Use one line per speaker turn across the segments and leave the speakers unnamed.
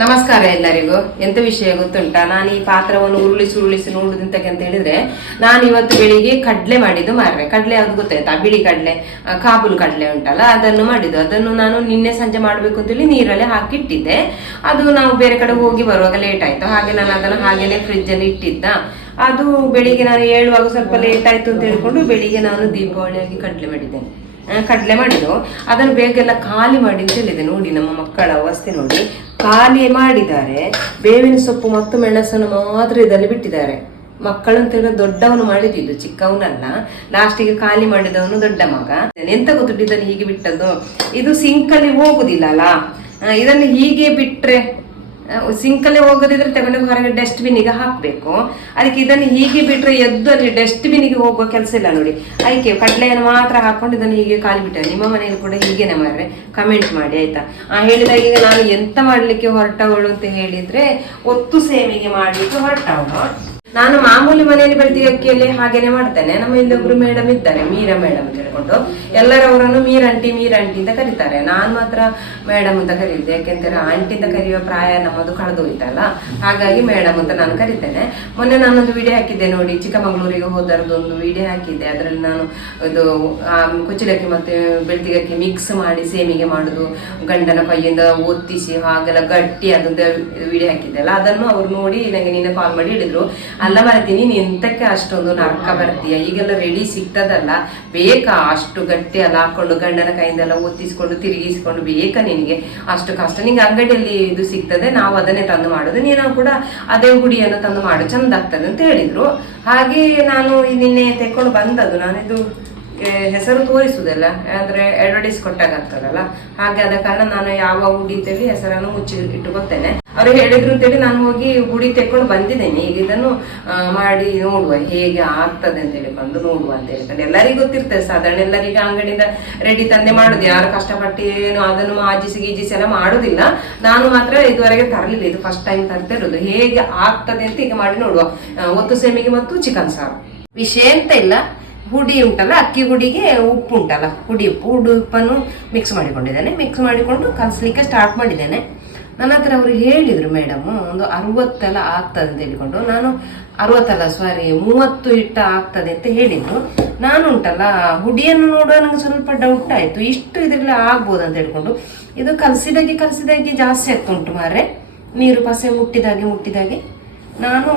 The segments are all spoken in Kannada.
ನಮಸ್ಕಾರ ಎಲ್ಲರಿಗೂ. ಎಂತ ವಿಷಯ ಗೊತ್ತುಂಟಾ? ನಾನು ಈ ಪಾತ್ರವನ್ನು ಉರುಳಿಸಿ ಉರುಳಿಸಿ ನೋಡುದಂತ ಅಂತ ಹೇಳಿದ್ರೆ, ನಾನು ಇವತ್ತು ಬೆಳಿಗ್ಗೆ ಕಡ್ಲೆ ಮಾಡಿದ್ದು ಮಾರ್ರೆ. ಕಡ್ಲೆ ಯಾವ್ದು ಗೊತ್ತಾಯ್ತಾ? ಬಿಳಿ ಕಡ್ಲೆ ಕಾಬುಲ್ ಕಡ್ಲೆ ಉಂಟಲ್ಲ, ಅದನ್ನು ಮಾಡಿದ್ದು. ಅದನ್ನು ನಾನು ನಿನ್ನೆ ಸಂಜೆ ಮಾಡಬೇಕು ಅಂತೇಳಿ ನೀರಲ್ಲಿ ಹಾಕಿಟ್ಟಿದ್ದೆ. ಅದು ನಾವು ಬೇರೆ ಕಡೆ ಹೋಗಿ ಬರುವಾಗ ಲೇಟ್ ಆಯ್ತು. ಹಾಗೆ ನಾನು ಅದನ್ನು ಹಾಗೇನೆ ಫ್ರಿಜ್ ಅಲ್ಲಿ ಇಟ್ಟಿದ್ದ. ಅದು ಬೆಳಿಗ್ಗೆ ನಾನು ಹೇಳುವಾಗ ಸ್ವಲ್ಪ ಲೇಟ್ ಆಯ್ತು ಅಂತ ಹೇಳ್ಕೊಂಡು ಬೆಳಿಗ್ಗೆ ನಾನು ದೀಪಾವಳಿಯಾಗಿ ಕಡ್ಲೆ ಮಾಡಿದ್ದೇನೆ. ಕಡ್ಲೆ ಮಾಡಿದ್ದು ಅದನ್ನು ಬೇಗೆಲ್ಲ ಖಾಲಿ ಮಾಡಿ ಅಂತ ಹೇಳಿದೆ. ನೋಡಿ ನಮ್ಮ ಮಕ್ಕಳ ಅವಸ್ಥೆ ನೋಡಿ. ಖಾಲಿ ಮಾಡಿದ್ದಾರೆ. ಬೇವಿನ ಸೊಪ್ಪು ಮತ್ತು ಮೆಣಸನ್ನು ಮಾತ್ರ ಇದರಲ್ಲಿ ಬಿಟ್ಟಿದ್ದಾರೆ. ಮಕ್ಕಳು ಅಂತ ಹೇಳಿದ್ರೆ ದೊಡ್ಡವನು ಮಾಡಿದ್ದು ಚಿಕ್ಕವನಲ್ಲ. ಲಾಸ್ಟಿಗೆ ಖಾಲಿ ಮಾಡಿದವನು ದೊಡ್ಡ ಮಗ. ಎಂತ ಇದನ್ನು ಹೀಗೆ ಬಿಟ್ಟದ್ದು? ಇದು ಸಿಂಕಲ್ಲಿ ಹೋಗುದಿಲ್ಲ ಅಲ್ಲ ಇದನ್ನು ಹೀಗೆ ಬಿಟ್ರೆ ಸಿಂಕಲ್ಲೇ ಹೋಗೋದಿದ್ರೆ ತಗೊಂಡು ಹೊರಗೆ ಡಸ್ಟ್ಬಿನ್ನಿಗೆ ಹಾಕಬೇಕು. ಅದಕ್ಕೆ ಇದನ್ನು ಹೀಗೆ ಬಿಟ್ರೆ ಎದ್ದು ಅಲ್ಲಿ ಡಸ್ಟ್ಬಿನ್ನಿಗೆ ಹೋಗುವ ಕೆಲಸ ಇಲ್ಲ ನೋಡಿ. ಅದಕ್ಕೆ ಕಡಲೆಯನ್ನು ಮಾತ್ರ ಹಾಕೊಂಡು ಇದನ್ನು ಹೀಗೆ ಖಾಲಿ ಬಿಟ್ಟೆ, ನಿಮ್ಮ ಮನೆಯಲ್ಲಿ ಕೂಡ ಹೀಗೇನೆ ಮಾಡ್ರೆ. ಕಮೆಂಟ್ ಮಾಡಿ, ಆಯ್ತಾ? ಆ ಹೇಳಿದಾಗ ಈಗ ನಾನು ಎಂತ ಮಾಡ್ಲಿಕ್ಕೆ ಹೊರಟವಳು ಅಂತ ಹೇಳಿದ್ರೆ, ಒತ್ತು ಸೇವೆಗೆ ಮಾಡ್ಲಿಕ್ಕೆ ಹೊರಟವಳು. ನಾನು ಮಾಮೂಲಿ ಮನೆಯಲ್ಲಿ ಬೆಳ್ತಿಗೆ ಅಕ್ಕಿಯಲ್ಲಿ ಹಾಗೇನೆ ಮಾಡ್ತೇನೆ. ನಮ್ಮ ಇಲ್ಲೊಬ್ರು ಮೇಡಮ್ ಇದ್ದಾರೆ, ಮೀರಾ ಮೇಡಮ್ ಅಂತ ಹೇಳ್ಕೊಂಡು. ಎಲ್ಲರವರನ್ನು ಮೀರಂಟಿ ಮೀರಂಟಿ ಅಂತ ಕರೀತಾರೆ. ನಾನು ಮಾತ್ರ ಮೇಡಮ್ ಅಂತ ಕರೀದೆ ಯಾಕೆಂತಾರೆ ಆಂಟಿ ಅಂತ ಕರೆಯುವ ಪ್ರಾಯ ನಮ್ಮದು ಕಳೆದು ಹೋಯ್ತಲ್ಲ. ಹಾಗಾಗಿ ಮೇಡಮ್ ಅಂತ ನಾನು ಕರಿತೇನೆ. ಮೊನ್ನೆ ನಾನೊಂದು ವಿಡಿಯೋ ಹಾಕಿದ್ದೆ ನೋಡಿ, ಚಿಕ್ಕಮಗಳೂರಿಗೆ ಹೋದರದೊಂದು ವಿಡಿಯೋ ಹಾಕಿದ್ದೆ. ಅದರಲ್ಲಿ ನಾನು ಇದು ಕುಚ್ಚಲಕ್ಕಿ ಮತ್ತೆ ಬೆಳ್ತಿಗಕ್ಕಿ ಮಿಕ್ಸ್ ಮಾಡಿ ಸೇಮಿಗೆ ಮಾಡುದು, ಗಂಡನ ಕೈಯಿಂದ ಒತ್ತಿಸಿ, ಹಾಗೆಲ್ಲ ಗಟ್ಟಿ ಅದೊಂದು ವಿಡಿಯೋ ಹಾಕಿದ್ದೆ ಅಲ್ಲ. ಅದನ್ನು ಅವ್ರು ನೋಡಿ ನನಗೆ ನಿನ್ನೆ ಕಾಲ್ ಮಾಡಿ ಹೇಳಿದ್ರು. ಅಲ್ಲ ಮಾರತಿ, ನೀನು ಎಂತಕ್ಕೆ ಅಷ್ಟೊಂದು ನರ್ಕ ಬರ್ತೀಯ? ಈಗೆಲ್ಲ ರೆಡಿ ಸಿಗ್ತದಲ್ಲ. ಬೇಕಾ ಅಷ್ಟು ಗಟ್ಟಿ ಅಲ್ಲ ಹಾಕೊಂಡು ಗಂಡನ ಕೈಯಿಂದೆಲ್ಲ ಒತ್ತಿಸ್ಕೊಂಡು, ತಿರುಗಿಸ್ಕೊಂಡು ಬೇಕಾ ನಿನಗೆ? ಅಷ್ಟು ಕಷ್ಟ. ನಿಂಗೆ ಅಂಗಡಿಯಲ್ಲಿ ಇದು ಸಿಗ್ತದೆ, ನಾವು ಅದನ್ನೇ ತಂದು ಮಾಡೋದು. ನೀನು ಕೂಡ ಅದೇ ಹುಡಿಯನ್ನು ತಂದು ಮಾಡು. ಚಂದ ಆಗ್ತದೆ ಅಂತ ಹೇಳಿದ್ರು. ಹಾಗೆ ನಾನು ನಿನ್ನೆ ತೆಕ್ಕೊಂಡು ಬಂದದ್ದು. ನಾನಿದು ಹೆಸರು ತೋರಿಸುವುದಲ್ಲ ಅಂದ್ರೆ ಅಡ್ವರ್ಟೈಸ್ ಕೊಟ್ಟಾಗ ಆಗ್ತದಲ್ಲ ಹಾಗೆ ಆದ ಕಾರಣ ನಾನು ಯಾವ ಹುಡಿ ಹೆಸರನ್ನು ಮುಚ್ಚಿ ಇಟ್ಟುಕೊಳ್ತೇನೆ ಅವ್ರು ಹೇಳಿದ್ರು ಅಂತೇಳಿ ನಾನು ಹೋಗಿ ಗುಡಿ ತೆಕ್ಕೊಂಡು ಬಂದಿದ್ದೇನೆ. ಈಗ ಇದನ್ನು ಮಾಡಿ ನೋಡುವ ಹೇಗೆ ಆಗ್ತದೆ ಅಂತ ಬಂದು ನೋಡುವ ಅಂತ ಹೇಳ್ಕೊಂಡು ಎಲ್ಲರಿಗೂ ಗೊತ್ತಿರ್ತದೆ. ಸಾಧಾರಣ ಎಲ್ಲರಿಗೆ ಅಂಗಡಿಯಿಂದ ರೆಡಿ ತಂದೆ ಮಾಡುದು. ಯಾರು ಕಷ್ಟಪಟ್ಟು ಏನು ಅದನ್ನು ಆಜಿಸಿ ಗೀಜಿಸಿ ಎಲ್ಲ ಮಾಡುದಿಲ್ಲ. ನಾನು ಮಾತ್ರ ಇದುವರೆಗೆ ತರಲಿಲ್ಲ. ಇದು ಫಸ್ಟ್ ಟೈಮ್ ತರ್ತಾ ಇರೋದು ಹೇಗೆ ಆಗ್ತದೆ ಅಂತ ಈಗ ಮಾಡಿ ನೋಡುವ. ಒತ್ತು ಸೇಮಿಗೆ ಮತ್ತು ಚಿಕನ್ ಸಾರು. ವಿಷಯ ಎಂತ ಇಲ್ಲ. ಹುಡಿ ಉಂಟಲ್ಲ, ಅಕ್ಕಿ ಹುಡಿಗೆ ಉಪ್ಪು ಉಂಟಲ್ಲ. ಹುಡಿ ಉಪ್ಪು, ಹುಡಿ ಉಪ್ಪನ್ನು ಮಿಕ್ಸ್ ಮಾಡಿಕೊಂಡಿದ್ದೇನೆ. ಮಿಕ್ಸ್ ಮಾಡಿಕೊಂಡು ಕಲಿಸ್ಲಿಕ್ಕೆ ಸ್ಟಾರ್ಟ್ ಮಾಡಿದ್ದೇನೆ. ನನ್ನ ಹತ್ರ ಅವರು ಹೇಳಿದರು ಮೇಡಮ್ ಒಂದು ಅರವತ್ತೆಲ್ಲ ಆಗ್ತದೆ ಅಂತ ಹೇಳಿಕೊಂಡು, ನಾನು ಅರವತ್ತಲ್ಲ ಸಾರಿ ಮೂವತ್ತು ಹಿಟ್ಟು ಆಗ್ತದೆ ಅಂತ ಹೇಳಿದ್ರು. ನಾನು ಉಂಟಲ್ಲ, ಹುಡಿಯನ್ನು ನೋಡುವ ನನಗೆ ಸ್ವಲ್ಪ ಡೌಟ್ ಆಯಿತು. ಇಷ್ಟು ಇದರಲ್ಲಿ ಆಗ್ಬೋದು ಅಂತ ಹೇಳ್ಕೊಂಡು, ಇದು ಕಲಸಿದಾಗೆ ಕಲಸಿದಾಗೆ ಜಾಸ್ತಿ ಆಗ್ತುಂಟು ಮಾರೆ ನೀರು ಪಸೆ ಮುಟ್ಟಿದಾಗೆ ಮುಟ್ಟಿದಾಗೆ. ನಾನು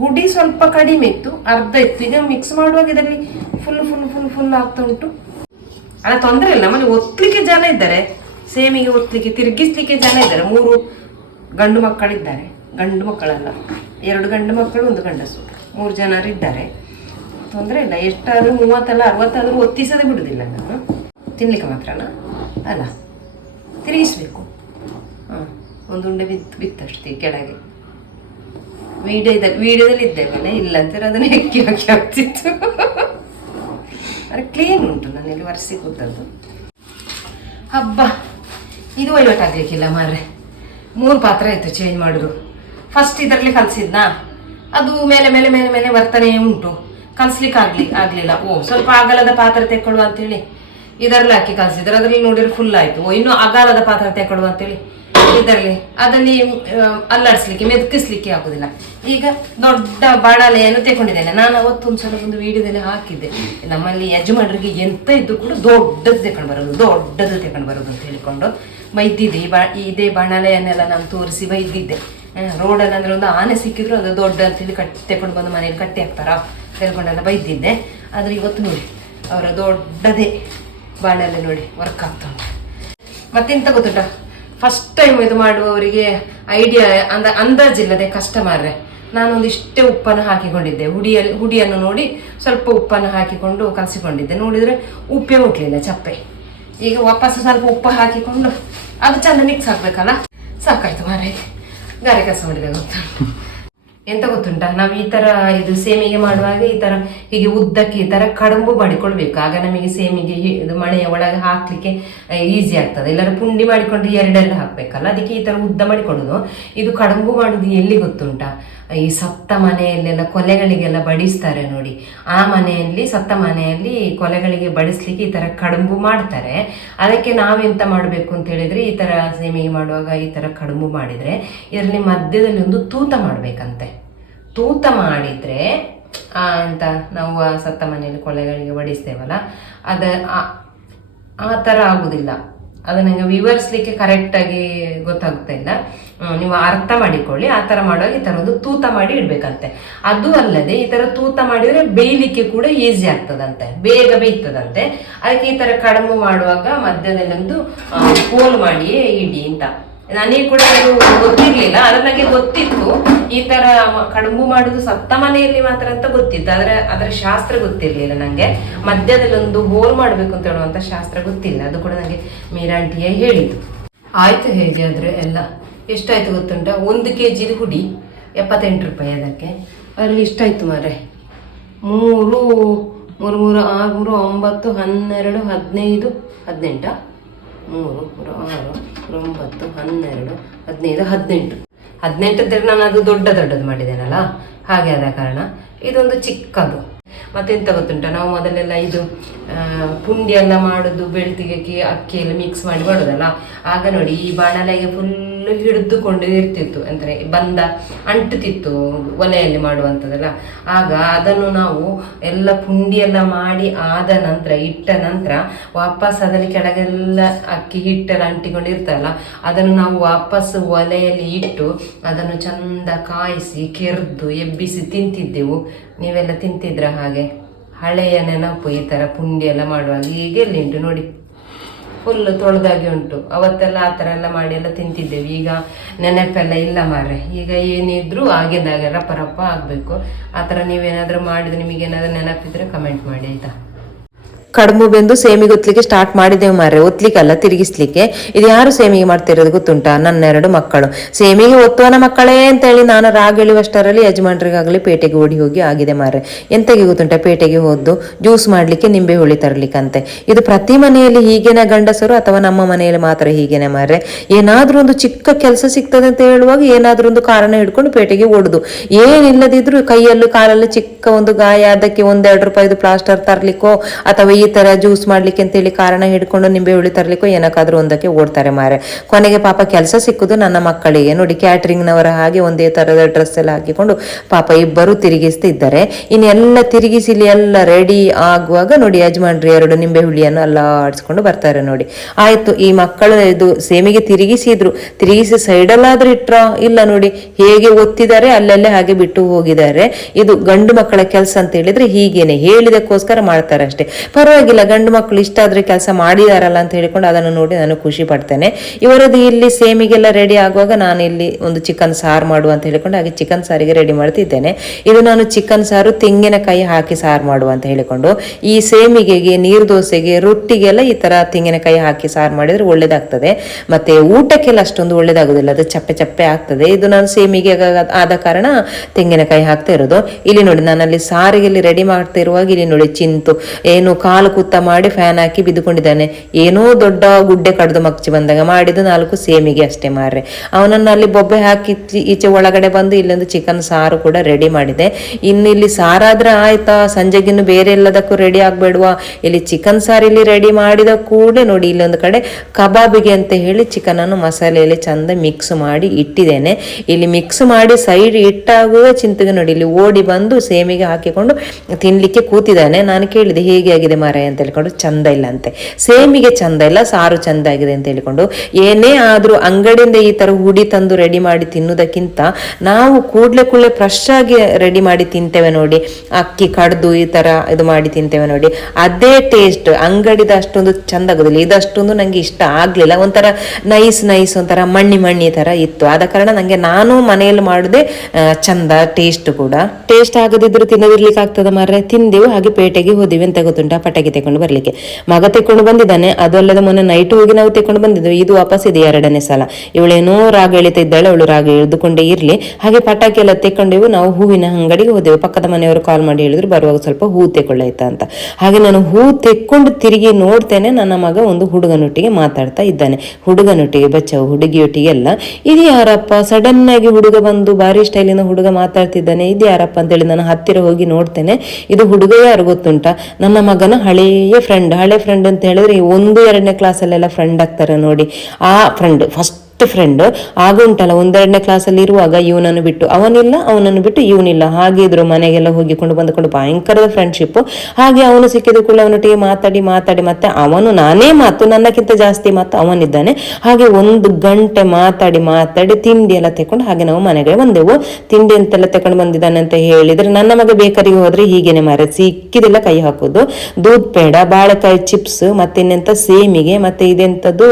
ಹುಡಿ ಸ್ವಲ್ಪ ಕಡಿಮೆ ಇತ್ತು, ಅರ್ಧ ಇತ್ತು. ಈಗ ಮಿಕ್ಸ್ ಮಾಡುವಾಗ ಇದರಲ್ಲಿ ಫುಲ್ ಫುಲ್ ಫುಲ್ ಫುಲ್ ಆಗ್ತಾ ಉಂಟು. ಅಲ್ಲ, ತೊಂದರೆ ಇಲ್ಲ, ನಮ್ಮಲ್ಲಿ ಒತ್ತಲಿಕ್ಕೆ ಜನ ಇದ್ದಾರೆ. ಸೇಮಿಗೆ ಒತ್ತಲಿಕ್ಕೆ ತಿರುಗಿಸ್ಲಿಕ್ಕೆ ಜನ ಇದ್ದಾರೆ. ಮೂರು ಗಂಡು ಮಕ್ಕಳಿದ್ದಾರೆ. ಗಂಡು ಮಕ್ಕಳಲ್ಲ. ಎರಡು ಗಂಡು ಮಕ್ಕಳು, ಒಂದು ಗಂಡಸು. ಮೂರು ಜನರು ಇದ್ದಾರೆ. ತೊಂದರೆ ಇಲ್ಲ. ಎಷ್ಟಾದರೂ ಮೂವತ್ತಲ್ಲ, ಅರವತ್ತಾದರೂ ಒತ್ತಿಸದೆ ಬಿಡೋದಿಲ್ಲ ನಾನು. ತಿನ್ನಲಿಕ್ಕೆ ಮಾತ್ರನಾ? ಅಲ್ಲ, ತಿರುಗಿಸ್ಬೇಕು. ಹಾಂ, ಒಂದು ಉಂಡೆ ಬಿತ್ತು ಬಿತ್ತಷ್ಟೇ ಕೆಳಗೆ. ವೀಡಿಯೋದಲ್ಲಿ ವೀಡಿಯೋದಲ್ಲಿ ಇದ್ದೇವೆ ಇಲ್ಲ ಅಂತಾರೆ, ಅದನ್ನು ಹೆಕ್ಕಿ ಹಾಕಿ ಆಗ್ತಿತ್ತು ಅರೆ ಕ್ಲೀನ್ ಉಂಟು. ಇಲ್ಲಿ ಒರೆಸಿ ಕೂತದ್ದು ಹಬ್ಬ. ಇದು ವಹಿವಾಟು ಆಗ್ಲಿಕ್ಕಿಲ್ಲ ಮಾರ್ರೆ. ಮೂರು ಪಾತ್ರ ಇತ್ತು ಚೇಂಜ್ ಮಾಡೋದು. ಫಸ್ಟ್ ಇದರಲ್ಲಿ ಕಲಿಸಿದ್ನಾ? ಅದು ಮೇಲೆ ಮೇಲೆ ಮೇಲೆ ಮೇಲೆ ಬರ್ತಾನೆ ಉಂಟು. ಕಲಿಸ್ಲಿಕ್ಕೆ ಆಗ್ಲಿ ಆಗಲಿಲ್ಲ. ಓ, ಸ್ವಲ್ಪ ಅಗಲದ ಪಾತ್ರ ತೆಕ್ಕೊಳ್ಳುವ ಅಂತೇಳಿ ಇದರಲ್ಲಿ ಹಾಕಿ ಕಲಿಸಿದ್ರು. ಅದರಲ್ಲಿ ನೋಡಿದ್ರೆ ಫುಲ್ ಆಯಿತು. ಓ, ಇನ್ನೂ ಅಗಲದ ಪಾತ್ರ ತೆಕ್ಕೊಳ್ಳುವ ಅಂತೇಳಿ ಇದರಲ್ಲಿ ಅದರಲ್ಲಿ ಅಲ್ಲಾಡಿಸ್ಲಿಕ್ಕೆ ಮೆದಕಿಸ್ಲಿಕ್ಕೆ ಆಗೋದಿಲ್ಲ. ಈಗ ದೊಡ್ಡ ಬಾಣಲೆಯನ್ನು ತೆಕೊಂಡಿದ್ದೇನೆ ನಾನು ಅವತ್ತೊಂದು ಸಲ ಒಂದು ವಿಡಿಯೋದಲ್ಲಿ ಹಾಕಿದ್ದೆ. ನಮ್ಮಲ್ಲಿ ಯಜಮಾನರಿಗೆ ಎಂತ ಇದ್ದು ಕೂಡ ದೊಡ್ಡದು ತೆಕೊಂಡು ಬರೋದು, ದೊಡ್ಡದು ತೆಕೊಂಡು ಬರೋದು ಅಂತ ಹೇಳಿಕೊಂಡು ಬೈದಿದ್ದೆ ಈ ಬಾ, ಇದೇ ಬಣಲೆಯನ್ನೆಲ್ಲ ನಾನು ತೋರಿಸಿ ಬೈದಿದ್ದೆ ರೋಡಲ್ಲಿ ಅಂದರೆ ಒಂದು ಆನೆ ಸಿಕ್ಕಿದ್ರು ಅದು ದೊಡ್ಡ ಅಂತೇಳಿ ಕಟ್ಟಿ ತೆಕೊಂಡು ಬಂದು ಮನೇಲಿ ಕಟ್ಟಿ ಹಾಕ್ತಾರ? ಹೇಳ್ಕೊಂಡೆಲ್ಲ ಬೈದಿದ್ದೆ ಆದರೆ ಇವತ್ತು ನೋಡಿ, ಅವರ ದೊಡ್ಡದೇ ಬಾಣಲೆ ನೋಡಿ ವರ್ಕ್ ಆಗ್ತಾ ಉಂಟು. ಮತ್ತೆಂತ ಗೊತ್ತುಂಟ? ಫಸ್ಟ್ ಟೈಮ್ ಇದು ಮಾಡುವವರಿಗೆ ಐಡಿಯಾ ಅಂದ ಅಂದಾಜಿಲ್ಲದೆ ಕಸ್ಟಮರ್ರೆ ನಾನೊಂದು ಇಷ್ಟೇ ಉಪ್ಪನ್ನು ಹಾಕಿಕೊಂಡಿದ್ದೆ. ಹುಡಿಯಲ್ಲಿ, ಹುಡಿಯನ್ನು ನೋಡಿ ಸ್ವಲ್ಪ ಉಪ್ಪನ್ನು ಹಾಕಿಕೊಂಡು ಕಲಸಿಕೊಂಡಿದ್ದೆ. ನೋಡಿದರೆ ಉಪ್ಪೇ ಮುಟ್ಲಿಲ್ಲ, ಚಪ್ಪೆ. ಈಗ ವಾಪಸ್ಸು ಸ್ವಲ್ಪ ಉಪ್ಪು ಹಾಕಿಕೊಂಡು ಅದು ಚಂದ ಮಿಕ್ಸ್ ಹಾಕ್ಬೇಕಲ್ಲ ಸಾಕಾಯ್ತು ಮಾರಾಯ ಗಾರೆ ಕೆಲಸ ಮಾಡಿದೆ ಗೊತ್ತ? ಎಂತ ಗೊತ್ತುಂಟ? ನಾವು ಈ ತರ ಇದು ಸೇಮಿಗೆ ಮಾಡುವಾಗ ಈ ತರ ಹೀಗೆ ಉದ್ದಕ್ಕೆ ಈ ತರ ಕಡುಂಬು ಮಾಡಿಕೊಳ್ಬೇಕು. ಆಗ ನಮಗೆ ಸೇಮಿಗೆ ಇದು ಮಣೆಯ ಒಳಗೆ ಹಾಕ್ಲಿಕ್ಕೆ ಈಸಿ ಆಗ್ತದೆ. ಎಲ್ಲರೂ ಪುಂಡಿ ಮಾಡಿಕೊಂಡು ಎರಡೆಲ್ಲ ಹಾಕ್ಬೇಕಲ್ಲ? ಅದಕ್ಕೆ ಈ ತರ ಉದ್ದ ಮಾಡಿಕೊಡುದು. ಇದು ಕಡುಂಬು ಮಾಡುದು ಎಲ್ಲಿ ಗೊತ್ತುಂಟ? ಈ ಸತ್ತ ಮನೆಯಲ್ಲೆಲ್ಲ ಕೊಲೆಗಳಿಗೆಲ್ಲ ಬಡಿಸ್ತಾರೆ ನೋಡಿ. ಆ ಮನೆಯಲ್ಲಿ, ಸತ್ತ ಮನೆಯಲ್ಲಿ ಕೊಲೆಗಳಿಗೆ ಬಡಿಸ್ಲಿಕ್ಕೆ ಈ ತರ ಕಡುಂಬು ಮಾಡ್ತಾರೆ. ಅದಕ್ಕೆ ನಾವೆಂತ ಮಾಡಬೇಕು ಅಂತ ಹೇಳಿದ್ರೆ, ಈ ತರ ಸೇಮಿಗೆ ಮಾಡುವಾಗ ಈ ತರ ಕಡುಂಬು ಮಾಡಿದ್ರೆ, ಇದರಲ್ಲಿ ಮಧ್ಯದಲ್ಲಿ ಒಂದು ತೂತ ಮಾಡ್ಬೇಕಂತೆ. ತೂತ ಮಾಡಿದ್ರೆ ಅಂತ ನಾವು ಸತ್ತ ಮನೆಯಲ್ಲಿ ಕೊಳೆಗಳಿಗೆ ಬಡಿಸ್ತೇವಲ್ಲ ಅದ ಆ- ಥರ ಆಗುದಿಲ್ಲ. ಅದು ನನಗೆ ವಿವರಿಸ್ಲಿಕ್ಕೆ ಕರೆಕ್ಟಾಗಿ ಗೊತ್ತಾಗ್ತಾ ಇಲ್ಲ. ನೀವು ಅರ್ಥ ಮಾಡಿಕೊಳ್ಳಿ ಆ ಥರ ಮಾಡುವಾಗ ಈ ಥರ ಒಂದು ತೂತ ಮಾಡಿ ಇಡ್ಬೇಕಂತೆ. ಅದು ಅಲ್ಲದೆ ಈ ಥರ ತೂತ ಮಾಡಿದ್ರೆ ಬೇಯಲಿಕ್ಕೆ ಕೂಡ ಈಸಿ ಆಗ್ತದಂತೆ ಬೇಗ ಬೇಯ್ತದಂತೆ ಅದಕ್ಕೆ ಈ ಥರ ಕಡಿಮೆ ಮಾಡುವಾಗ ಮಧ್ಯದಲ್ಲಿ ಒಂದು ಆ, ಕೋಲ್ ಮಾಡಿಯೇ ಇಡಿ ಅಂತ. ನನಗೆ ಕೂಡ ಅದು ಗೊತ್ತಿರ್ಲಿಲ್ಲ, ಆದ್ರೆ ನನಗೆ ಗೊತ್ತಿತ್ತು. ಈ ತರ ಕಡುಬು ಮಾಡುದು ಸತ್ತ ಮನೆಯಲ್ಲಿ ಮಾತ್ರ ಅಂತ ಗೊತ್ತಿತ್ತು, ಆದ್ರೆ ಅದರ ಶಾಸ್ತ್ರ ಗೊತ್ತಿರ್ಲಿಲ್ಲ ನಂಗೆ. ಮಧ್ಯದಲ್ಲಿ ಒಂದು ಹೋಲ್ ಮಾಡ್ಬೇಕು ಅಂತ ಹೇಳುವಂತ ಶಾಸ್ತ್ರ ಗೊತ್ತಿಲ್ಲ, ಅದು ಕೂಡ ನನಗೆ ಮೀರಾಂಟಿಯೇ ಹೇಳಿದ್ದು. ಆಯ್ತು ಹೇಗೆ ಆದ್ರೆ ಎಲ್ಲ? ಎಷ್ಟಾಯ್ತು ಗೊತ್ತುಂಟ? ಒಂದು ಕೆ ಜಿದು ಹುಡಿ, ಎಪ್ಪತ್ತೆಂಟು ರೂಪಾಯಿ ಅದಕ್ಕೆ. ಅದರಲ್ಲಿ ಇಷ್ಟಾಯ್ತು ಮಾರೆ ಮೂರು ಮೂರು ಮೂರು, ಆರು, ಮೂರು, ಒಂಬತ್ತು, ಹನ್ನೆರಡು, ಹದಿನೈದು, ಹದಿನೆಂಟಾ? ಮೂರು ಆರು, ಒಂಬತ್ತು, ಹನ್ನೆರಡು, ಹದಿನೈದು, ಹದಿನೆಂಟು. ಹದಿನೆಂಟು ನಾನು ಅದು ದೊಡ್ಡ ದೊಡ್ಡದು ಮಾಡಿದ್ದೇನಲ್ಲ? ಹಾಗೆ ಆದ ಕಾರಣ ಇದೊಂದು ಚಿಕ್ಕದು. ಮತ್ತೆಂತ ಗೊತ್ತುಂಟ? ನಾವು ಮೊದಲೆಲ್ಲ ಇದು ಪುಂಡಿ ಎಲ್ಲ ಮಾಡುದು ಬೆಳ್ತಿಗೆ ಅಕ್ಕಿ ಎಲ್ಲ ಮಿಕ್ಸ್ ಮಾಡಿ ಮಾಡೋದಲ್ಲ? ಆಗ ನೋಡಿ ಈ ಬಾಣಲೆಗೆ ಫುಲ್ ಹಿಡಿದುಕೊಂಡು ಇರ್ತಿತ್ತು. ಅಂದರೆ ಬಂದ ಅಂಟುತ್ತಿತ್ತು ಒಲೆಯಲ್ಲಿ ಮಾಡುವಂಥದ್ದಲ್ಲ. ಆಗ ಅದನ್ನು ನಾವು ಎಲ್ಲ ಪುಂಡಿಯೆಲ್ಲ ಮಾಡಿ ಆದ ನಂತರ, ಇಟ್ಟ ನಂತರ ವಾಪಸ್ ಅದರಲ್ಲಿ ಕೆಳಗೆಲ್ಲ ಅಕ್ಕಿ, ಹಿಟ್ಟೆಲ್ಲ ಅಂಟಿಕೊಂಡು ಇರ್ತಲ್ಲ ಅದನ್ನು ನಾವು ವಾಪಸ್ ಒಲೆಯಲ್ಲಿ ಇಟ್ಟು ಅದನ್ನು ಚಂದ ಕಾಯಿಸಿ, ಕೆರೆದು, ಎಬ್ಬಿಸಿ ತಿಂತಿದ್ದೆವು. ನೀವೆಲ್ಲ ತಿಂತಿದ್ರ ಹಾಗೆ? ಹಳೆಯ ನೆನಪು ಈ ಥರ ಪುಂಡಿ ಎಲ್ಲ ಮಾಡುವಾಗ ಈಗ ಎಲ್ಲಿ ಉಂಟು ನೋಡಿ. ಫುಲ್ ತೊಳೆದಾಗಿ ಉಂಟು. ಅವತ್ತೆಲ್ಲ ಆ ಥರ ಎಲ್ಲ ಮಾಡಿ ಎಲ್ಲ ತಿಂತಿದ್ದೇವೆ. ಈಗ ನೆನಪೆಲ್ಲ ಇಲ್ಲ ಮಾರೆ ಈಗ ಏನಿದ್ರು ಆಗಿದ್ದಾಗ ರಪ್ಪ ರಪ್ಪ ಆಗಬೇಕು. ಆ ಥರ ನೀವೇನಾದರೂ ಮಾಡಿದ್ರೆ ನಿಮಗೇನಾದ್ರೂ ನೆನಪಿದ್ರೆ ಕಮೆಂಟ್ ಮಾಡಿ ಆಯ್ತಾ?
ಕಡುಬು ಬೆಂದು ಸೇಮಿಗೆ ಒತ್ಲಿಕ್ಕೆ ಸ್ಟಾರ್ಟ್ ಮಾಡಿದ್ದೇವೆ ಮಾರ್ರೆ. ಒತ್ಲಿಕ್ಕಲ್ಲ ತಿರುಗಿಸ್ಲಿಕ್ಕೆ. ಇದು ಯಾರು ಸೇಮಿಗೆ ಮಾಡ್ತಿರೋದು ಗೊತ್ತುಂಟ? ನನ್ನ ಎರಡು ಮಕ್ಕಳು. ಸೇಮಿಗೆ ಒತ್ತುವನ ಮಕ್ಕಳೇ ಅಂತ ಹೇಳಿ ನಾನು ರಾಗಿ ಎಳುವಷ್ಟರಲ್ಲಿ ಪೇಟಿಗೆ ಪೇಟೆಗೆ ಓಡಿ ಹೋಗಿ ಆಗಿದೆ ಮಾರ್ರೆ. ಎಂತಗೆ ಗೊತ್ತುಂಟ? ಪೇಟೆಗೆ ಹೋದ್ದು ಜ್ಯೂಸ್ ಮಾಡ್ಲಿಕ್ಕೆ ನಿಂಬೆ ಹುಳಿ ತರಲಿಕ್ಕಂತೆ. ಇದು ಪ್ರತಿ ಮನೆಯಲ್ಲಿ ಹೀಗೇನೆ ಗಂಡಸರು ಅಥವಾ ನಮ್ಮ ಮನೆಯಲ್ಲಿ ಮಾತ್ರ ಹೀಗೇನೆ ಮಾರ್ರೆ. ಏನಾದರೂ ಒಂದು ಚಿಕ್ಕ ಕೆಲಸ ಸಿಗ್ತದೆ ಅಂತ ಹೇಳುವಾಗ ಏನಾದರೂ ಒಂದು ಕಾರಣ ಹಿಡ್ಕೊಂಡು ಪೇಟೆಗೆ ಓಡುದು. ಏನಿಲ್ಲದಿದ್ರು ಕೈಯಲ್ಲೂ ಕಾಲಲ್ಲೂ ಚಿಕ್ಕ ಒಂದು ಗಾಯ, ಅದಕ್ಕೆ ಒಂದೆರಡು ರೂಪಾಯಿದು ಪ್ಲಾಸ್ಟರ್ ತರಲಿಕ್ಕೋ ಅಥವಾ ಈ ತರ ಜ್ಯೂಸ್ ಮಾಡ್ಲಿಕ್ಕೆ ಅಂತ ಹೇಳಿ ಕಾರಣ ಹಿಡ್ಕೊಂಡು ನಿಂಬೆ ಹುಳಿ ತರ್ಲಿಕ್ಕೋ ಏನಕ್ಕಾದ್ರೂ ಒಂದಕ್ಕೆ ಓಡ್ತಾರೆ ಮಾರೆ. ಕೊನೆಗೆ ಪಾಪ ಕೆಲಸ ಸಿಕ್ಕುದು ನನ್ನ ಮಕ್ಕಳಿಗೆ. ನೋಡಿ ಕ್ಯಾಟ್ರಿಂಗ್ ನವರ ಹಾಗೆ ಒಂದೇ ತರದ ಡ್ರೆಸ್ ಎಲ್ಲ ಹಾಕಿಕೊಂಡು ಪಾಪ ಇಬ್ಬರು ತಿರುಗಿಸ್ತಿದ್ದಾರೆ. ಇನ್ನೆಲ್ಲ ತಿರುಗಿಸಿ ಇಲ್ಲಿ ಎಲ್ಲ ರೆಡಿ ಆಗುವಾಗ ನೋಡಿ, ಯಜಮಾನ್ರಿ ಎರಡು ನಿಂಬೆ ಹುಳಿಯನ್ನು ಎಲ್ಲ ಆಡಿಸ್ಕೊಂಡು ಬರ್ತಾರೆ ನೋಡಿ. ಆಯ್ತು, ಈ ಮಕ್ಕಳು ಇದು ಸೇಮಿಗೆ ತಿರುಗಿಸಿದ್ರು. ತಿರುಗಿಸಿ ಸೈಡಲ್ಲಾದ್ರೂ ಇಟ್ರ? ಇಲ್ಲ ನೋಡಿ, ಹೇಗೆ ಒತ್ತಿದ್ದಾರೆ, ಅಲ್ಲಲ್ಲೇ ಹಾಗೆ ಬಿಟ್ಟು ಹೋಗಿದ್ದಾರೆ. ಇದು ಗಂಡು ಮಕ್ಕಳ ಕೆಲಸ ಅಂತ ಹೇಳಿದ್ರೆ ಹೀಗೇನೆ. ಹೇಳಿದಕ್ಕೋಸ್ಕರ ಮಾಡ್ತಾರೆ ಅಷ್ಟೇ. ಪರವಾಗಿಲ್ಲ, ಗಂಡು ಮಕ್ಕಳು ಇಷ್ಟ ಆದ್ರೆ ಕೆಲಸ ಮಾಡಿದಾರಲ್ಲ ಅಂತ ಹೇಳಿಕೊಂಡು ಅದನ್ನು ನೋಡಿ ನಾನು ಖುಷಿ ಪಡ್ತೇನೆ. ಇವರದ್ದು ಇಲ್ಲಿ ಸೇಮಿಗೆಲ್ಲ ರೆಡಿ ಆಗುವಾಗ ನಾನು ಇಲ್ಲಿ ಒಂದು ಚಿಕನ್ ಸಾರು ಮಾಡು ಅಂತ ಹೇಳಿಕೊಂಡು ಹಾಗೆ ಚಿಕನ್ ಸಾರಿಗೆ ರೆಡಿ ಮಾಡ್ತಿದ್ದೇನೆ. ಇದು ನಾನು ಚಿಕನ್ ಸಾರು ತೆಂಗಿನಕಾಯಿ ಹಾಕಿ ಸಾರು ಮಾಡು ಅಂತ ಹೇಳಿಕೊಂಡು, ಈ ಸೇಮಿಗೆಗೆ, ನೀರು ದೋಸೆಗೆ, ರೊಟ್ಟಿಗೆಲ್ಲ ಈ ತರ ತೆಂಗಿನಕಾಯಿ ಹಾಕಿ ಸಾರು ಮಾಡಿದ್ರೆ ಒಳ್ಳೇದಾಗ್ತದೆ. ಮತ್ತೆ ಊಟಕ್ಕೆಲ್ಲ ಅಷ್ಟೊಂದು ಒಳ್ಳೇದಾಗೋದಿಲ್ಲ, ಅದು ಚಪ್ಪೆ ಚಪ್ಪೆ ಆಗ್ತದೆ. ಇದು ನಾನು ಸೇಮಿಗೆ ಆದ ಕಾರಣ ತೆಂಗಿನಕಾಯಿ ಹಾಕ್ತಾ ಇರೋದು. ಇಲ್ಲಿ ನೋಡಿ ನಾನಲ್ಲಿ ಸಾರಿಗೆ ರೆಡಿ ಮಾಡ್ತಾ ಇರುವಾಗ ಇಲ್ಲಿ ನೋಡಿ ಚಿಂತು, ಏನು ಕಾಲು ಹುತ್ತ ಮಾಡಿ ಫ್ಯಾನ್ ಹಾಕಿ ಬಿದ್ದುಕೊಂಡಿದ್ದಾನೆ. ಏನೋ ದೊಡ್ಡ ಗುಡ್ಡೆ ಕಡ್ದು ಮಗ್ಚಿ ಬಂದಾಗ ಮಾಡಿದ್ದು ನಾಲ್ಕು ಸೇಮಿಗೆ ಅಷ್ಟೇ ಮಾರ್ರೆ. ಅವನನ್ನು ಅಲ್ಲಿ ಬೊಬ್ಬೆ ಹಾಕಿ ಈಚೆ ಒಳಗಡೆ ಬಂದು ಇಲ್ಲೊಂದು ಚಿಕನ್ ಸಾರು ಕೂಡ ರೆಡಿ ಮಾಡಿದೆ. ಇನ್ನು ಇಲ್ಲಿ ಸಾರಾದ್ರೆ ಆಯ್ತಾ? ಸಂಜೆಗಿನ್ನು ಬೇರೆ ಎಲ್ಲದಕ್ಕೂ ರೆಡಿ ಆಗಬೇಡುವ? ಇಲ್ಲಿ ಚಿಕನ್ ಸಾರು ಇಲ್ಲಿ ರೆಡಿ ಮಾಡಿದ ಕೂಡ ನೋಡಿ, ಇಲ್ಲೊಂದು ಕಡೆ ಕಬಾಬಿಗೆ ಅಂತ ಹೇಳಿ ಚಿಕನನ್ನು ಮಸಾಲೆಯಲ್ಲಿ ಚಂದ ಮಿಕ್ಸ್ ಮಾಡಿ ಇಟ್ಟಿದ್ದೇನೆ. ಇಲ್ಲಿ ಮಿಕ್ಸ್ ಮಾಡಿ ಸೈಡ್ ಇಟ್ಟಾಗುವ ಚಿಂತೆಗೆ ನೋಡಿ, ಇಲ್ಲಿ ಓಡಿ ಬಂದು ಸೇಮಿಗೆ ಹಾಕಿಕೊಂಡು ತಿನ್ನಲಿಕ್ಕೆ ಕೂತಿದ್ದಾನೆ. ನಾನು ಕೇಳಿದೆ, ಹೇಗೆ ಆಗಿದೆ ಮಾರಾಯ ಅಂತ ಹೇಳ್ಕೊಂಡು ಚಂದ ಇಲ್ಲ ಅಂತೆ. ಸೇಮಿಗೆ ಚಂದ ಇಲ್ಲ, ಸಾರು ಚಂದ ಆಗಿದೆ ಅಂತ ಹೇಳಿಕೊಂಡು ಏನೇ ಆದ್ರೂ ಅಂಗಡಿಯಿಂದ ಈ ತರ ಹುಡಿ ತಂದು ರೆಡಿ ಮಾಡಿ ತಿನ್ನೋದಕ್ಕಿಂತ ನಾವು ಕೂಡ್ಲೆ ಕೂಡಲೇ ಫ್ರೆಶ್ ಆಗಿ ರೆಡಿ ಮಾಡಿ ತಿಂತೇವೆ ನೋಡಿ. ಅಕ್ಕಿ ಕಡ್ದು ಈ ತರ ಇದು ಮಾಡಿ ತಿಂತೇವೆ ನೋಡಿ. ಅದೇ ಟೇಸ್ಟ್ ಅಂಗಡಿದ ಅಷ್ಟೊಂದು ಚಂದ ಆಗೋದಿಲ್ಲ. ಇದಷ್ಟೊಂದು ನನಗೆ ಇಷ್ಟ ಆಗಲಿಲ್ಲ. ಒಂಥರ ನೈಸ್ ನೈಸ್ ಒಂಥರ ಮಣ್ಣಿ ಮಣ್ಣಿ ತರ ಇತ್ತು. ಆದ ಕಾರಣ ನನಗೆ ನಾನು ಮನೆಯಲ್ಲಿ ಮಾಡ್ದೆ ಚಂದ ಟೇಸ್ಟ್ ಕೂಡ. ಟೇಸ್ಟ್ ಆಗದಿದ್ರು ತಿನ್ನದಿರ್ಲಿಕ್ಕೆ ಆಗ್ತದ ಮಾರ್ರೆ? ತಿಂದೆವು, ಹಾಗೆ ಪೇಟೆಗೆ ಹೋದಿವಿ. ಅಂತ ಗೊತ್ತುಂಟ? ಪಟ ಪಟಾಕಿ ತೆಕೊಂಡು ಬರ್ಲಿಕ್ಕೆ. ಮಗ ತೆಕೊಂಡು ಬಂದಿದ್ದಾನೆ, ಅದು ಅಲ್ಲದೆ ಮೊನ್ನೆ ನೈಟ್ ಹೋಗಿ ನಾವು ತೆಕೊಂಡು ಬಂದಿದ್ದು ಇದು ವಾಪಸ್ ಇದೆ ಎರಡನೇ ಸಲ. ಇವಳೇನೋ ರಾಗ ಎಳಿತಾ ಇದ್ದಾಳೆ, ಅವಳು ರಾಗ ಎಳೆದುಕೊಂಡೇ ಇರ್ಲಿ. ಹಾಗೆ ಪಟಾಕಿ ಎಲ್ಲ ತೆಕೊಂಡೆವು ನಾವು ಹೂವಿನ ಅಂಗಡಿಗೆ ಹೋದೆವು. ಪಕ್ಕದ ಮನೆಯವರು ಕಾಲ್ ಮಾಡಿ ಹೇಳಿದ್ರು, ಬರುವಾಗ ಸ್ವಲ್ಪ ಹೂ ತೆಕೊಳ್ಳಾಯ್ತಾ ಅಂತ. ಹಾಗೆ ನಾನು ಹೂ ತೆಕ್ಕೊಂಡು ತಿರುಗಿ ನೋಡ್ತೇನೆ, ನನ್ನ ಮಗ ಒಂದು ಹುಡುಗನೊಟ್ಟಿಗೆ ಮಾತಾಡ್ತಾ ಇದ್ದಾನೆ. ಹುಡುಗನೊಟ್ಟಿಗೆ ಬಚ್ಚವು ಹುಡುಗಿಯೊಟ್ಟಿಗೆ ಎಲ್ಲ ಇದು ಯಾರಪ್ಪ? ಸಡನ್ ಆಗಿ ಹುಡುಗ ಬಂದು ಭಾರಿ ಸ್ಟೈಲಿನ ಹುಡುಗ ಮಾತಾಡ್ತಿದ್ದಾನೆ. ಇದು ಯಾರಪ್ಪ ಅಂತೇಳಿ ನಾನು ಹತ್ತಿರ ಹೋಗಿ ನೋಡ್ತೇನೆ. ಇದು ಹುಡುಗ ಯಾರು ಗೊತ್ತುಂಟ? ನನ್ನ ಮಗನ ಹಳೆಯ ಫ್ರೆಂಡ್ ಹಳೆ ಫ್ರೆಂಡ್ ಅಂತ ಹೇಳಿದ್ರೆ ಒಂದು ಎರಡನೇ ಕ್ಲಾಸಲ್ಲೆಲ್ಲ ಫ್ರೆಂಡ್ ಆಗ್ತಾರೆ ನೋಡಿ. ಆ ಫ್ರೆಂಡ್ ಫಸ್ಟ್ ಫ್ರೆಂಡ್ ಆಗ ಉಂಟಲ್ಲ, ಒಂದೆರಡನೇ ಕ್ಲಾಸಲ್ಲಿ ಇರುವಾಗ ಇವನನ್ನು ಬಿಟ್ಟು. ಅವನಿಲ್ಲ, ಅವನನ್ನು ಬಿಟ್ಟು ಇವನಿಲ್ಲ. ಹಾಗೆ ಇದ್ರು ಮನೆಗೆಲ್ಲ ಹೋಗಿಕೊಂಡು ಬಂದುಕೊಂಡು ಭಯಂಕರದ ಫ್ರೆಂಡ್ಶಿಪ್ ಹಾಗೆ ಅವನು ಸಿಕ್ಕಿದ ಕೂಡ ಅವನೊಟ್ಟಿಗೆ ಮಾತಾಡಿ ಮಾತಾಡಿ, ಮತ್ತೆ ಅವನು ನಾನೇ ಮಾತು, ನನ್ನಕ್ಕಿಂತ ಜಾಸ್ತಿ ಮಾತು ಅವನಿದ್ದಾನೆ. ಹಾಗೆ ಒಂದು ಗಂಟೆ ಮಾತಾಡಿ ಮಾತಾಡಿ ತಿಂಡಿ ಎಲ್ಲ ತೆಕೊಂಡು ಹಾಗೆ ನಾವು ಮನೆಗೆ ಬಂದೆವು. ತಿಂಡಿ ಅಂತೆಲ್ಲ ತಕೊಂಡು ಬಂದಿದ್ದಾನೆ ಅಂತ ಹೇಳಿದ್ರೆ ನನ್ನ ಮಗ ಬೇಕರಿಗೆ ಹೋದ್ರೆ ಹೀಗೇನೆ ಮಾರ ಸಿಕ್ಕಿದೆಲ್ಲ ಕೈ ಹಾಕೋದು. ದೂದ್ ಪೇಡ, ಬಾಳೆಕಾಯಿ ಚಿಪ್ಸ್ ಮತ್ತೆ ಇನ್ನೆಂತ ಸೇಮಿಗೆ, ಮತ್ತೆ ಇದೆಂತದ್ದು,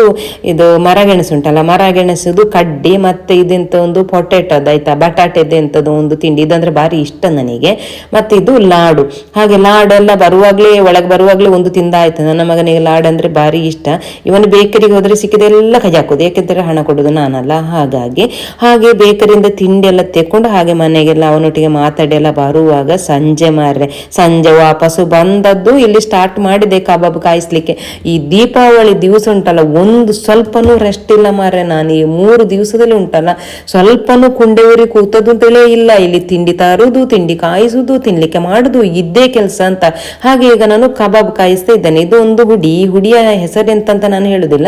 ಇದು ಮರಗೆಣಸು ಉಂಟಲ್ಲ ಮರಗೆಣಸುದು ಕಡ್ಡಿ ಮತ್ತೆ ಇದೆಂತ ಒಂದು ಪೊಟೆಟೋದು ಆಯ್ತಾ? ಬಟಾಟೆದು ಎಂತದ್ದು ಒಂದು ತಿಂಡಿ. ಇದಂದ್ರೆ ಭಾರಿ ಇಷ್ಟ ನನಗೆ. ಮತ್ತೆ ಇದು ಲಾಡು. ಹಾಗೆ ಲಾಡೆಲ್ಲ ಬರುವಾಗ್ಲೇ, ಒಳಗೆ ಬರುವಾಗ್ಲೇ ಒಂದು ತಿಂದಾಯ್ತು ನನ್ನ ಮಗನಿಗೆ ಲಾಡು ಅಂದ್ರೆ ಭಾರಿ ಇಷ್ಟ. ಇವನು ಬೇಕರಿಗೆ ಹೋದ್ರೆ ಸಿಕ್ಕಿದೆಲ್ಲ ಕೈ ಹಾಕೋದು ಹಣ ಕೊಡೋದು ನಾನಲ್ಲ. ಹಾಗಾಗಿ, ಹಾಗೆ ಬೇಕರಿಯಿಂದ ತಿಂಡಿ ಎಲ್ಲ ತೆಕ್ಕೊಂಡು ಹಾಗೆ ಮನೆಗೆಲ್ಲ ಅವನೊಟ್ಟಿಗೆ ಮಾತಾಡಿ ಎಲ್ಲ ಬರುವಾಗ ಸಂಜೆ ಮಾರ್ರೆ, ಸಂಜೆ ವಾಪಸ್ಸು ಬಂದದ್ದು ಇಲ್ಲಿ ಸ್ಟಾರ್ಟ್ ಮಾಡಿದೆ ಕಬಾಬ್ ಕಾಯಿಸ್ಲಿಕ್ಕೆ. ಈ ದೀಪಾವಳಿ ದಿವಸ ಉಂಟಲ್ಲ, ಒಂದು ಸ್ವಲ್ಪನೂ ರೆಸ್ಟ್ ಇಲ್ಲ ಮಾರ್ರೆ ನಾನು. ಈ ಮೂರು ದಿವಸದಲ್ಲಿ ಉಂಟಲ್ಲ? ಸ್ವಲ್ಪನೂ ಕುಂಡೆ ಊರಿ ಕೂತದ್ದು ಅಂತೇಳೇ ಇಲ್ಲ. ಇಲ್ಲಿ ತಿಂಡಿ ತರುದು, ತಿಂಡಿ ಕಾಯಿಸುದು, ತಿನ್ಲಿಕ್ಕೆ ಮಾಡುದು, ಇದ್ದೇ ಕೆಲಸ ಅಂತ. ಹಾಗೆ ಈಗ ನಾನು ಕಬಾಬ್ ಕಾಯಿಸ್ತಾ ಇದ್ದೇನೆ. ಇದು ಒಂದು ಹುಡಿ, ಈ ಹುಡಿಯ ಹೆಸರು ಎಂತ ನಾನು ಹೇಳುದಿಲ್ಲ.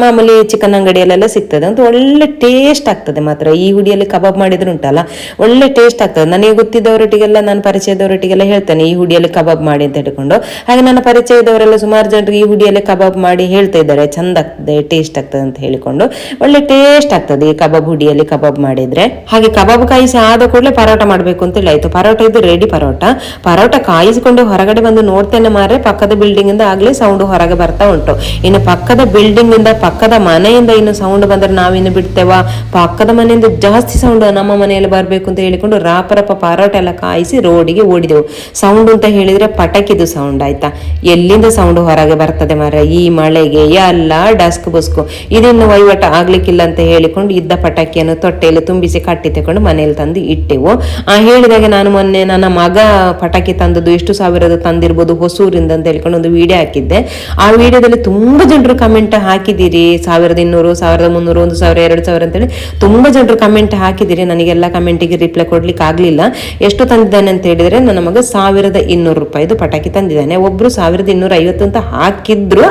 ಮಾಮೂಲಿ ಚಿಕನ್ ಅಂಗಡಿಯಲ್ಲೆಲ್ಲ ಸಿಗ್ತದೆ. ಅಂತ ಒಳ್ಳೆ ಟೇಸ್ಟ್ ಆಗ್ತದೆ ಮಾತ್ರ. ಈ ಹುಡಿಯಲ್ಲಿ ಕಬಾಬ್ ಮಾಡಿದ್ರೆ ಉಂಟಲ್ಲ? ಒಳ್ಳೆ ಟೇಸ್ಟ್ ಆಗ್ತದೆ. ನನಗೆ ಗೊತ್ತಿದ್ದವರೊಟ್ಟಿಗೆಲ್ಲ, ನಾನು ಪರಿಚಯದವರೊಟ್ಟಿಗೆಲ್ಲ ಹೇಳ್ತೇನೆ, ಈ ಹುಡಿಯಲ್ಲಿ ಕಬಾಬ್ ಮಾಡಿ ಅಂತ ಹೇಳ್ಕೊಂಡು. ಹಾಗೆ ನನ್ನ ಪರಿಚಯದವರೆಲ್ಲ ಸುಮಾರು ಜನರಿಗೆ ಈ ಹುಡಿಯಲ್ಲಿ ಕಬಾಬ್ ಮಾಡಿ ಹೇಳ್ತಾ ಇದ್ದಾರೆ. ಚಂದ ಆಗ್ತದೆ ಟೇಸ್ಟ್ ಆಗ್ತದೆ ಅಂತ ಹೇಳಿಕೊಂಡು. ಒಳ್ಳೆ ಟೇಸ್ಟ್ ಆಗ್ತದೆ ಈ ಕಬಾಬ್ ಹುಡಿಯಲ್ಲಿ ಕಬಾಬ್ ಮಾಡಿದ್ರೆ. ಹಾಗೆ ಕಬಾಬ್ ಕಾಯಿಸಿ ಆದ ಕೂಡಲೇ ಪರೋಟ ಮಾಡಬೇಕು ಅಂತ ಆಯ್ತು. ಪರೋಟ ಇದು ರೆಡಿ ಪರೋಟ. ಪರೋಟ ಕಾಯಿಸಿಕೊಂಡು ಹೊರಗಡೆ ಬಂದು ನೋಡ್ತೇನೆ ಮಾರ್ರೆ, ಪಕ್ಕದ ಬಿಲ್ಡಿಂಗ್ ಇಂದ ಆಗ್ಲೇ ಸೌಂಡ್ ಹೊರಗೆ ಬರ್ತಾ ಉಂಟು. ಇನ್ನು ಪಕ್ಕದ ಬಿಲ್ಡಿಂಗ್ ಇಂದ ಪಕ್ಕದ ಮನೆಯಿಂದ ಇನ್ನು ಸೌಂಡ್ ಬಂದ್ರೆ ನಾವಿನ್ನು ಬಿಡ್ತೇವಾ? ಪಕ್ಕದ ಮನೆಯಿಂದ ಜಾಸ್ತಿ ಸೌಂಡ್ ನಮ್ಮ ಮನೆಯಲ್ಲಿ ಬರಬೇಕು ಅಂತ ಹೇಳಿಕೊಂಡು ರಾಪರಪ್ಪ ಪರೋಟ ಎಲ್ಲ ಕಾಯಿಸಿ ರೋಡಿಗೆ ಓಡಿದೆವು. ಸೌಂಡ್ ಅಂತ ಹೇಳಿದ್ರೆ ಪಟಕಿದು ಸೌಂಡ್ ಆಯ್ತಾ? ಎಲ್ಲಿಂದ ಸೌಂಡ್ ಹೊರಗೆ ಬರ್ತದೆ ಮಾರ ಈ ಮಳೆಗೆ ಎಲ್ಲ ಡಸ್ಕ್ ಬುಸ್ಕು. ಇದಿನ್ನು ವಹಿವಾಟ. ಆಗ್ಲಿಕ್ಕಿಲ್ಲ ಅಂತ ಹೇಳಿಕೊಂಡು ಇದ್ದ ಪಟಾಕಿಯನ್ನು ತೊಟ್ಟೆಯಲ್ಲಿ ತುಂಬಿಸಿ ಕಟ್ಟಿ ತಕೊಂಡು ಮನೆಯಲ್ಲಿ ತಂದು ಇಟ್ಟೆವು. ಆ ಹೇಳಿದಾಗ ನಾನು ಮೊನ್ನೆ ನನ್ನ ಮಗ ಪಟಾಕಿ ತಂದದ್ದು ಎಷ್ಟು ಸಾವಿರದ ತಂದಿರ್ಬೋದು ಹೊಸೂರಿಂದ ಅಂತ ಹೇಳ್ಕೊಂಡು ಒಂದು ವಿಡಿಯೋ ಹಾಕಿದ್ದೆ. ಆ ವಿಡಿಯೋದಲ್ಲಿ ತುಂಬಾ ಜನರು ಕಮೆಂಟ್ ಹಾಕಿದ್ದೀರಿ. ಸಾವಿರದ ಇನ್ನೂರು, ಸಾವಿರದ ಮುನ್ನೂರು, ಒಂದು ಸಾವಿರ, ಎರಡು ಸಾವಿರ ಅಂತೇಳಿ ತುಂಬಾ ಜನರು ಕಮೆಂಟ್ ಹಾಕಿದ್ದೀರಿ. ನನಗೆಲ್ಲ ಕಮೆಂಟಿಗೆ ರಿಪ್ಲೈ ಕೊಡ್ಲಿಕ್ಕೆ ಆಗ್ಲಿಲ್ಲ. ಎಷ್ಟು ತಂದಿದ್ದಾನೆ ಅಂತ ಹೇಳಿದ್ರೆ ನನ್ನ ಮಗ ಸಾವಿರದ ಇನ್ನೂರು ರೂಪಾಯಿದು ಪಟಾಕಿ ತಂದಿದ್ದಾನೆ. ಒಬ್ರು ಸಾವಿರದ ಇನ್ನೂರ ಐವತ್ತು ಅಂತ ಹಾಕಿದ್ರು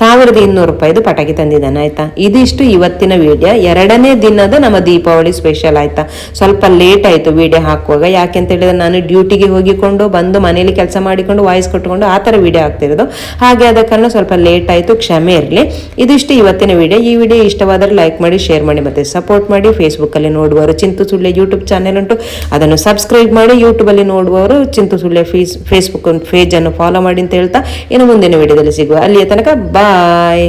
ಸಾವಿರದ ಇನ್ನೂರು ರೂಪಾಯಿದು ಪಟಾಕಿ ತಂದಿದ್ದಾನೆ, ಆಯ್ತಾ? ಇದಿಷ್ಟು ಇವತ್ತಿನ ವಿಡಿಯೋ ಎರಡನೇ ದಿನದ ನಮ್ಮ ದೀಪಾವಳಿ ಸ್ಪೆಷಲ್ ಆಯ್ತಾ. ಸ್ವಲ್ಪ ಲೇಟ್ ಆಯ್ತು ವಿಡಿಯೋ ಹಾಕುವಾಗ. ಯಾಕೆಂತ ಹೇಳಿದ್ರೆ ನಾನು ಡ್ಯೂಟಿಗೆ ಹೋಗಿಕೊಂಡು ಬಂದು ಮನೆಯಲ್ಲಿ ಕೆಲಸ ಮಾಡಿಕೊಂಡು ವಾಯ್ಸ್ ಕೊಟ್ಟುಕೊಂಡು ಆ ಥರ ವಿಡಿಯೋ ಆಗ್ತಿರೋದು ಹಾಗೆ ಆದ ಕಾರಣ ಸ್ವಲ್ಪ ಲೇಟ್ ಆಯ್ತು, ಕ್ಷಮೆ ಇರಲಿ. ಇದಿಷ್ಟು ಇವತ್ತಿನ ವಿಡಿಯೋ ಈ ವಿಡಿಯೋ ಇಷ್ಟವಾದರೆ ಲೈಕ್ ಮಾಡಿ ಶೇರ್ ಮಾಡಿ ಮತ್ತೆ ಸಪೋರ್ಟ್ ಮಾಡಿ. ಫೇಸ್ಬುಕ್ಕಲ್ಲಿ ನೋಡುವವರು ಚಿಂತು ಸುಳ್ಳೆ ಯೂಟ್ಯೂಬ್ ಚಾನೆಲ್ ಉಂಟು. ಅದನ್ನು ಸಬ್ಸ್ಕ್ರೈಬ್ ಮಾಡಿ. ಯೂಟ್ಯೂಬಲ್ಲಿ ನೋಡುವವರು ಚಿಂತು ಸುಳ್ಳೆ ಫೇಸ್ ಫೇಸ್ಬುಕ್ ಪೇಜನ್ನು ಫಾಲೋ ಮಾಡಿ ಅಂತ ಹೇಳ್ತಾ ಇನ್ನು ಮುಂದಿನ ವಿಡಿಯೋದಲ್ಲಿ ಸಿಗುವ. ಅಲ್ಲಿಯ ತನಕ ಬಾಯ್